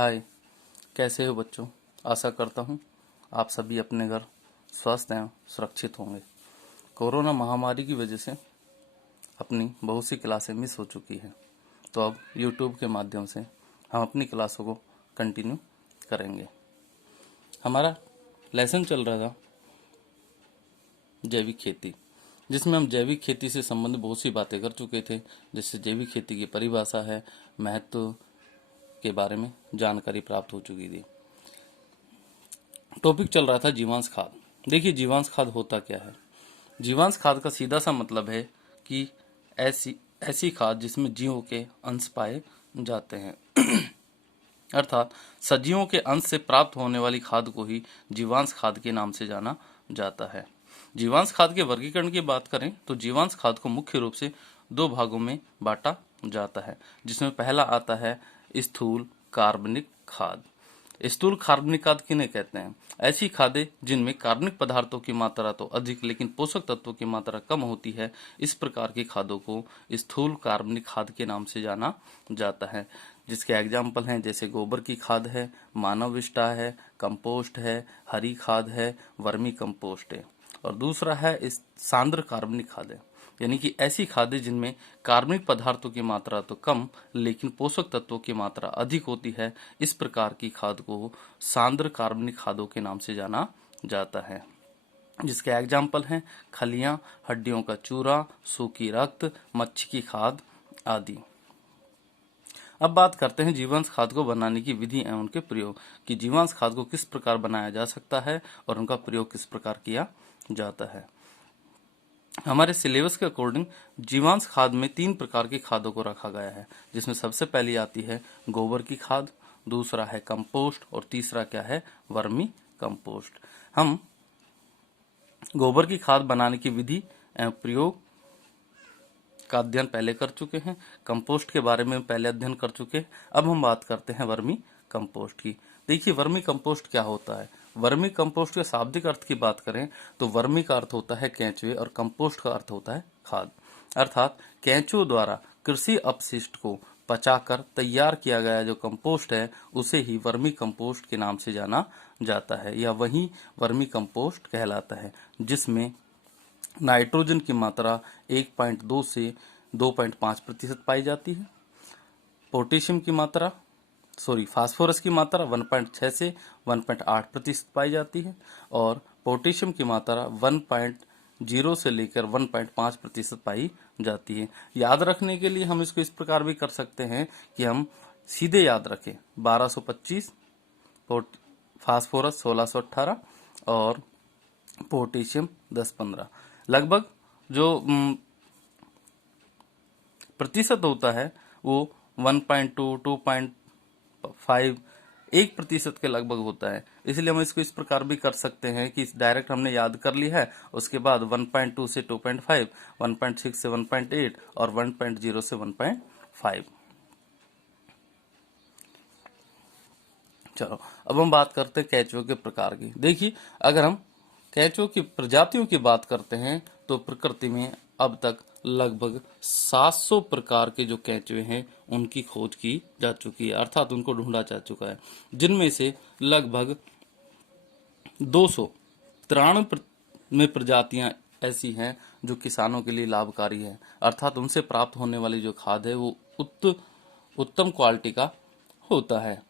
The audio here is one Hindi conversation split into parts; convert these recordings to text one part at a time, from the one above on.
हाय, कैसे हो बच्चों। आशा करता हूँ आप सभी अपने घर स्वस्थ एवं सुरक्षित होंगे। कोरोना महामारी की वजह से अपनी बहुत सी क्लासें मिस हो चुकी हैं, तो अब यूट्यूब के माध्यम से हम अपनी क्लासों को कंटिन्यू करेंगे। हमारा लेसन चल रहा था जैविक खेती, जिसमें हम जैविक खेती से संबंधित बहुत सी बातें कर चुके थे। जैसे जैविक खेती की परिभाषा है, महत्व के बारे में जानकारी प्राप्त हो चुकी थी। टॉपिक चल रहा था जीवांश खाद। देखिए, जीवांश खाद होता क्या है। जीवांश खाद का सीधा सा मतलब है कि ऐसी खाद जिसमें जीवों के अंश पाए जाते हैं अर्थात सजीवों के अंश से प्राप्त होने वाली खाद को ही जीवांश खाद के नाम से जाना जाता है। जीवांश खाद के वर्गीकरण की बात करें तो जीवांश खाद को मुख्य रूप से दो भागों में बांटा जाता है, जिसमें पहला आता है स्थूल कार्बनिक खाद। स्थूल कार्बनिक खाद किन्हें कहते हैं? ऐसी खादें जिनमें कार्बनिक पदार्थों की मात्रा तो अधिक लेकिन पोषक तत्वों की मात्रा कम होती है, इस प्रकार की खादों को स्थूल कार्बनिक खाद के नाम से जाना जाता है। जिसके एग्जाम्पल हैं जैसे गोबर की खाद है, मानव विष्टा है, कंपोस्ट है, हरी खाद है, वर्मी कंपोस्ट है। और दूसरा है इस सांद्र कार्बनिक खाद है, यानी कि ऐसी खादें जिनमें कार्बनिक पदार्थों की मात्रा तो कम लेकिन पोषक तत्वों की मात्रा अधिक होती है, इस प्रकार की खाद को सांद्र कार्बनिक खादों के नाम से जाना जाता है। जिसके एग्जाम्पल हैं खलियां, हड्डियों का चूरा, सूखी रक्त, मच्छी की खाद आदि। अब बात करते हैं जीवांश खाद को बनाने की विधि एवं उनके प्रयोग कि जीवांश खाद को किस प्रकार बनाया जा सकता है और उनका प्रयोग किस प्रकार किया जाता है। हमारे सिलेबस के अकॉर्डिंग जीवांश खाद में 3 प्रकार की खादों को रखा गया है, जिसमें सबसे पहली आती है गोबर की खाद, दूसरा है कंपोस्ट और तीसरा क्या है, वर्मी कंपोस्ट। हम गोबर की खाद बनाने की विधि एवं प्रयोग का अध्ययन पहले कर चुके हैं, कंपोस्ट के बारे में पहले अध्ययन कर चुके हैं। अब हम बात करते हैं वर्मी कंपोस्ट की। देखिए, वर्मी कंपोस्ट क्या होता है। वर्मी कंपोस्ट के शाब्दिक अर्थ की बात करें तो वर्मी का अर्थ होता है केंचुए और कंपोस्ट का अर्थ होता है खाद। अर्थात केंचुओं द्वारा कृषि अपशिष्ट को पचाकर तैयार किया गया जो कंपोस्ट है उसे ही वर्मी कंपोस्ट के नाम से जाना जाता है, या वही वर्मी कंपोस्ट कहलाता है, जिसमें नाइट्रोजन की मात्रा 1.2 से 2.5% पाई जाती है। पोटेशियम की मात्रा फास्फोरस की मात्रा 1.6 से 1.8% पाई जाती है और पोटेशियम की मात्रा 1.0 से लेकर 1.5% पाई जाती है। याद रखने के लिए हम इसको इस प्रकार भी कर सकते हैं कि हम सीधे याद रखें 1225, फास्फोरस 1618 और पोटेशियम 10-15। लगभग जो प्रतिशत होता है वो 1.2, 2.5, 1% के लगभग होता है। इसलिए हम इसको इस प्रकार भी कर सकते हैं कि डायरेक्ट हमने याद कर लिया है, उसके बाद 1.2 से 2.5, 1.6 से 1.8 और 1.0 से 1.5। चलो, अब हम बात करते हैं केंचुओं के प्रकार की। देखिए, अगर हम केंचुओं की प्रजातियों की बात करते हैं तो प्रकृति में अब तक लगभग 700 प्रकार के जो केंचुए हैं उनकी खोज की जा चुकी है, अर्थात उनको ढूंढा जा चुका है, जिनमें से लगभग 293 में प्रजातियां ऐसी हैं जो किसानों के लिए लाभकारी है, अर्थात उनसे प्राप्त होने वाली जो खाद है वो उत्तम क्वालिटी का होता है।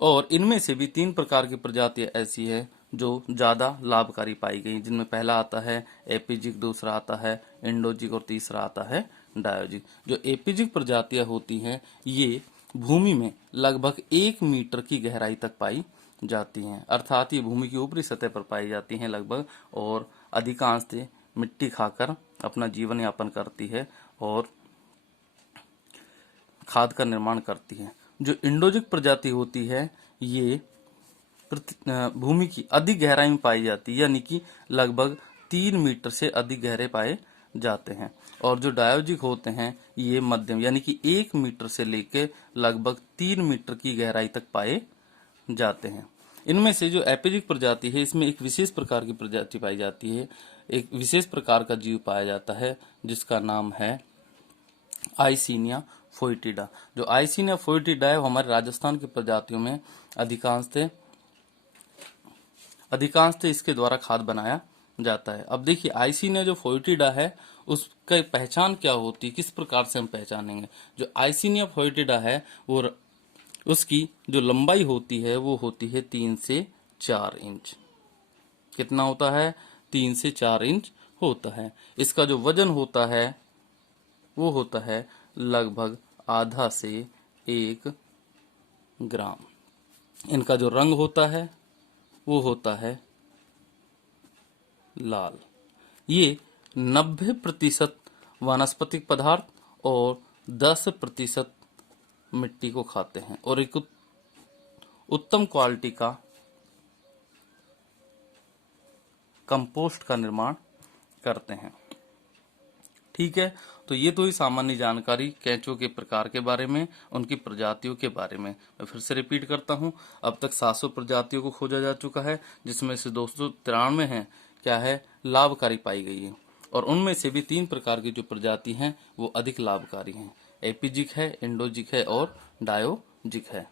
और इनमें से भी 3 प्रकार की प्रजातियां ऐसी है जो ज्यादा लाभकारी पाई गई, जिनमें पहला आता है एपिजिक, दूसरा आता है इंडोजिक और तीसरा आता है डायोजिक। जो एपिजिक प्रजातियां होती हैं ये भूमि में लगभग 1 मीटर की गहराई तक पाई जाती हैं, अर्थात ये भूमि की ऊपरी सतह पर पाई जाती हैं लगभग, और अधिकांश मिट्टी खाकर अपना जीवन यापन करती है और खाद का निर्माण करती है। जो इंडोजिक प्रजाति होती है ये भूमि की अधिक गहराई में पाई जाती है, यानी कि लगभग 3 मीटर से अधिक गहरे पाए जाते हैं। और जो डायोजिक होते हैं ये मध्यम, यानी कि 1 मीटर से लेकर लगभग 3 मीटर की गहराई तक पाए जाते हैं। इनमें से जो एपिजिक प्रजाति है इसमें एक विशेष प्रकार की प्रजाति पाई जाती है, एक विशेष प्रकार का जीव पाया जाता है जिसका नाम है आइसिनिया फोइटिडा। जो आइसिनिया फोइटिडा है वो हमारे राजस्थान की प्रजातियों में अधिकांशतः इसके द्वारा खाद बनाया जाता है। अब देखिए आइसिनिया जो फोइटिडा है उसका पहचान क्या होती है, किस प्रकार से हम पहचानेंगे। जो आइसिनिया फोइटिडा है वो उसकी जो लंबाई होती है वो होती है 3 से 4 इंच। कितना होता है? 3 से 4 इंच होता है। इसका जो वजन होता है वो होता है लगभग आधा से 1 ग्राम। इनका जो रंग होता है वो होता है लाल। ये 90% वानस्पतिक पदार्थ और 10% मिट्टी को खाते हैं और एक उत्तम क्वालिटी का कंपोस्ट का निर्माण करते हैं। ठीक है, तो ये तो ही सामान्य जानकारी केंचुओं के प्रकार के बारे में, उनकी प्रजातियों के बारे में। मैं फिर से रिपीट करता हूँ, अब तक 700 प्रजातियों को खोजा जा चुका है, जिसमें से 293 हैं क्या है लाभकारी पाई गई है, और उनमें से भी 3 प्रकार की जो प्रजाति हैं वो अधिक लाभकारी हैं। एपिजिक है, इंडोजिक है और डायोजिक है।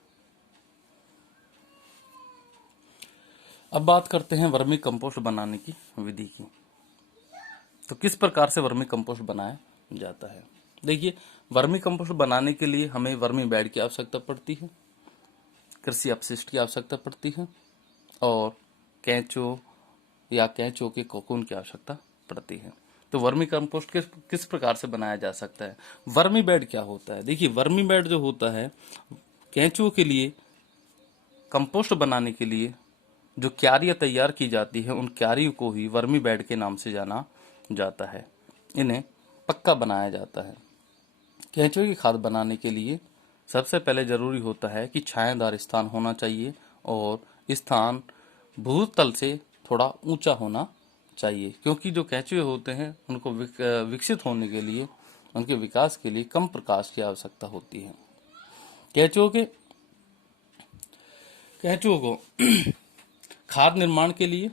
अब बात करते हैं वर्मी कंपोस्ट बनाने की विधि की। तो किस प्रकार से वर्मी कंपोस्ट बनाया जाता है? देखिए, वर्मी कंपोस्ट बनाने के लिए हमें वर्मी बेड की आवश्यकता पड़ती है, कृषि अपशिष्ट की आवश्यकता पड़ती है और केंचुओं या केंचुओं के कोकून की आवश्यकता पड़ती है। तो वर्मी कंपोस्ट किस प्रकार से बनाया जा सकता है? वर्मी बेड क्या होता है? देखिए, वर्मी बेड जो होता है केंचुओं के लिए कंपोस्ट बनाने के लिए जो क्यारियां तैयार की जाती है उन क्यारियों को ही वर्मी बेड के नाम से जाना जाता है। इन्हें पक्का बनाया जाता है। केंचुए की खाद बनाने के लिए सबसे पहले जरूरी होता है कि छायादार स्थान होना चाहिए और स्थान भूतल से थोड़ा ऊंचा होना चाहिए, क्योंकि जो केंचुए होते हैं उनको विकसित होने के लिए, उनके विकास के लिए कम प्रकाश की आवश्यकता होती है। केंचुओं को खाद निर्माण के लिए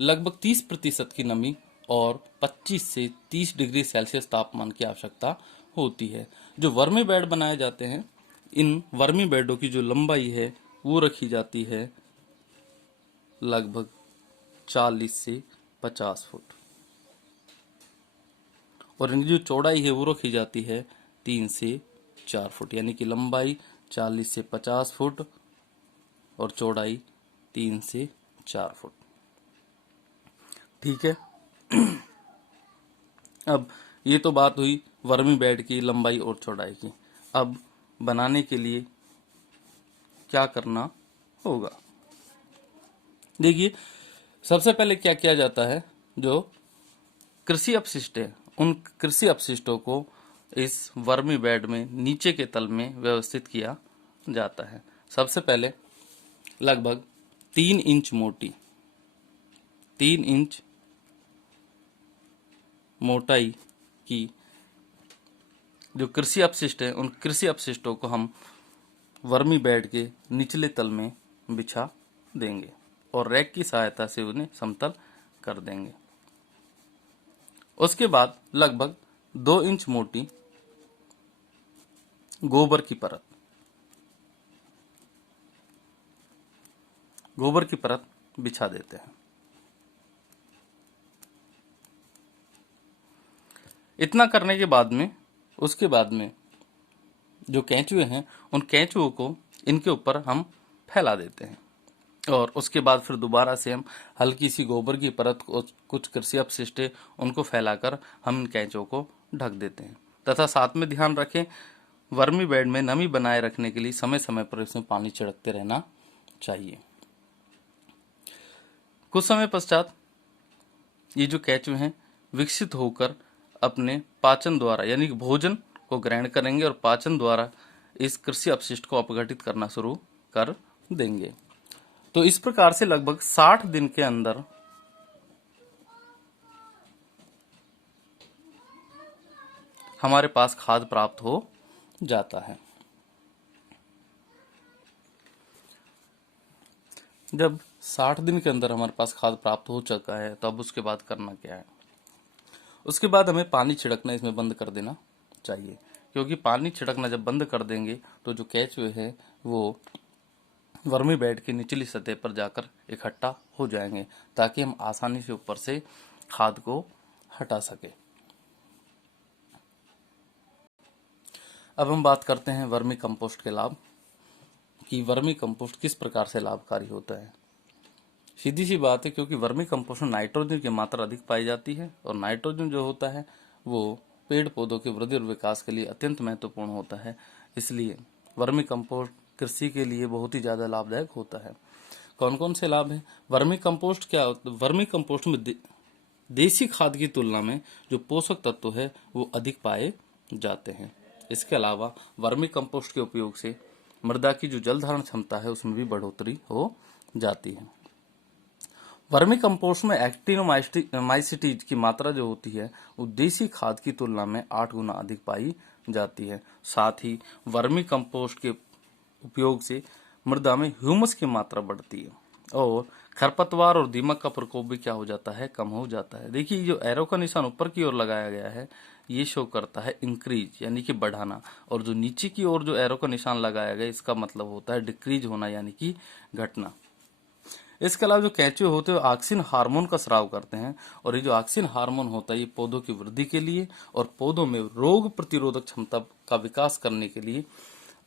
लगभग 30% की नमी और 25 से 30 डिग्री सेल्सियस तापमान की आवश्यकता होती है। जो वर्मी बेड बनाए जाते हैं, इन वर्मी बेडों की जो लंबाई है वो रखी जाती है लगभग 40 से 50 फुट और इनकी जो चौड़ाई है वो रखी जाती है 3 से 4 फुट, यानी कि लंबाई 40 से 50 फुट और चौड़ाई 3 से 4 फुट। ठीक है। अब ये तो बात हुई वर्मी बेड की लंबाई और चौड़ाई की। अब बनाने के लिए क्या करना होगा? देखिए, सबसे पहले क्या किया जाता है, जो कृषि अपशिष्ट है उन कृषि अपशिष्टों को इस वर्मी बेड में नीचे के तल में व्यवस्थित किया जाता है। सबसे पहले लगभग 3 इंच मोटाई की जो कृषि अपशिष्ट है उन कृषि अपशिष्टों को हम वर्मी बेड के निचले तल में बिछा देंगे और रैक की सहायता से उन्हें समतल कर देंगे। उसके बाद लगभग 2 इंच मोटी गोबर की परत बिछा देते हैं। इतना करने के बाद में उसके बाद में जो केंचुए हैं उन केंचुओं को इनके ऊपर हम फैला देते हैं और उसके बाद फिर दोबारा से हम हल्की सी गोबर की परत को कुछ कृषि अपशिष्ट उनको फैलाकर हम इन केंचुओं को ढक देते हैं। तथा साथ में ध्यान रखें, वर्मी बेड में नमी बनाए रखने के लिए समय समय पर इसमें पानी छिड़कते रहना चाहिए। कुछ समय पश्चात ये जो केंचुए हैं विकसित होकर अपने पाचन द्वारा यानी कि भोजन को ग्रहण करेंगे और पाचन द्वारा इस कृषि अपशिष्ट को अपघटित करना शुरू कर देंगे। तो इस प्रकार से लगभग 60 दिन के अंदर हमारे पास खाद प्राप्त हो जाता है। जब 60 दिन के अंदर हमारे पास खाद प्राप्त हो चुका है तो अब उसके बाद करना क्या है? उसके बाद हमें पानी छिड़कना इसमें बंद कर देना चाहिए, क्योंकि पानी छिड़कना जब बंद कर देंगे तो जो केंचुए हैं वो वर्मी बेड की निचली सतह पर जाकर इकट्ठा हो जाएंगे, ताकि हम आसानी से ऊपर से खाद को हटा सके। अब हम बात करते हैं वर्मी कंपोस्ट के लाभ, कि वर्मी कंपोस्ट किस प्रकार से लाभकारी होता है। सीधी सी बात है, क्योंकि वर्मी कंपोस्ट में नाइट्रोजन की मात्रा अधिक पाई जाती है, और नाइट्रोजन जो होता है वो पेड़ पौधों की वृद्धि और विकास के लिए अत्यंत महत्वपूर्ण होता है। इसलिए वर्मी कंपोस्ट कृषि के लिए बहुत ही ज्यादा लाभदायक होता है। कौन कौन से लाभ हैं? वर्मी कंपोस्ट क्या होता है? वर्मी कंपोस्ट में देसी खाद की तुलना में जो पोषक तत्व है वो अधिक पाए जाते हैं। इसके अलावा वर्मी कंपोस्ट के उपयोग से मृदा की जो जल धारण क्षमता है उसमें भी बढ़ोतरी हो जाती है। वर्मी कंपोस्ट में एक्टिनोमाइसिटीज की मात्रा जो होती है वो देसी खाद की तुलना में 8 गुना अधिक पाई जाती है। साथ ही वर्मी कंपोस्ट के उपयोग से मृदा में ह्यूमस की मात्रा बढ़ती है, और खरपतवार और दीमक का प्रकोप भी क्या हो जाता है? कम हो जाता है। देखिए, जो एरो का निशान ऊपर की ओर लगाया गया है ये शो करता है इंक्रीज यानी कि बढ़ाना, और जो नीचे की ओर जो एरो का निशान लगाया गया इसका मतलब होता है डिक्रीज होना यानी कि घटना। इसके अलावा जो केंचुए होते हैं ऑक्सिन हार्मोन का स्राव करते हैं, और ये जो ऑक्सिन हार्मोन होता है ये पौधों की वृद्धि के लिए और पौधों में रोग प्रतिरोधक क्षमता का विकास करने के लिए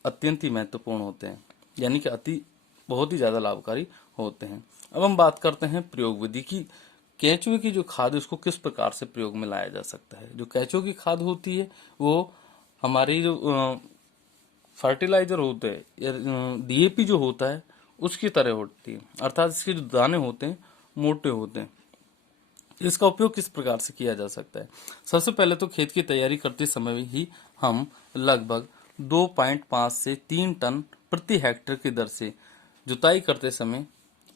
अत्यंत ही महत्वपूर्ण होते हैं, यानी कि बहुत ही ज्यादा लाभकारी होते हैं। अब हम बात करते हैं प्रयोग विधि की। केंचुए की जो खाद है उसको किस प्रकार से प्रयोग में लाया जा सकता है। जो केंचुए की खाद होती है वो हमारी जो फर्टिलाइजर होते हैं या डीएपी जो होता है उसकी तरह होती है, अर्थात इसके जो दाने होते हैं मोटे होते हैं। इसका उपयोग किस प्रकार से किया जा सकता है? सबसे पहले तो खेत की तैयारी करते समय ही हम लगभग 2.5 से 3 टन प्रति हेक्टेयर की दर से जुताई करते समय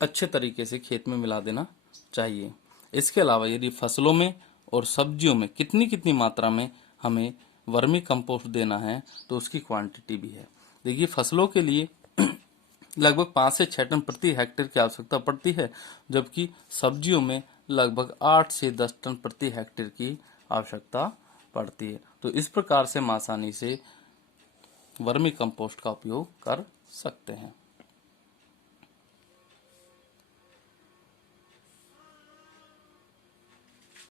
अच्छे तरीके से खेत में मिला देना चाहिए। इसके अलावा यदि फसलों में और सब्जियों में कितनी कितनी मात्रा में हमें वर्मी कंपोस्ट देना है तो उसकी क्वांटिटी भी है। देखिए, फसलों के लिए लगभग 5 से 6 टन प्रति हेक्टेयर की आवश्यकता पड़ती है, जबकि सब्जियों में लगभग 8 से 10 टन प्रति हेक्टेयर की आवश्यकता पड़ती है। तो इस प्रकार से हम आसानी से वर्मी कंपोस्ट का उपयोग कर सकते हैं।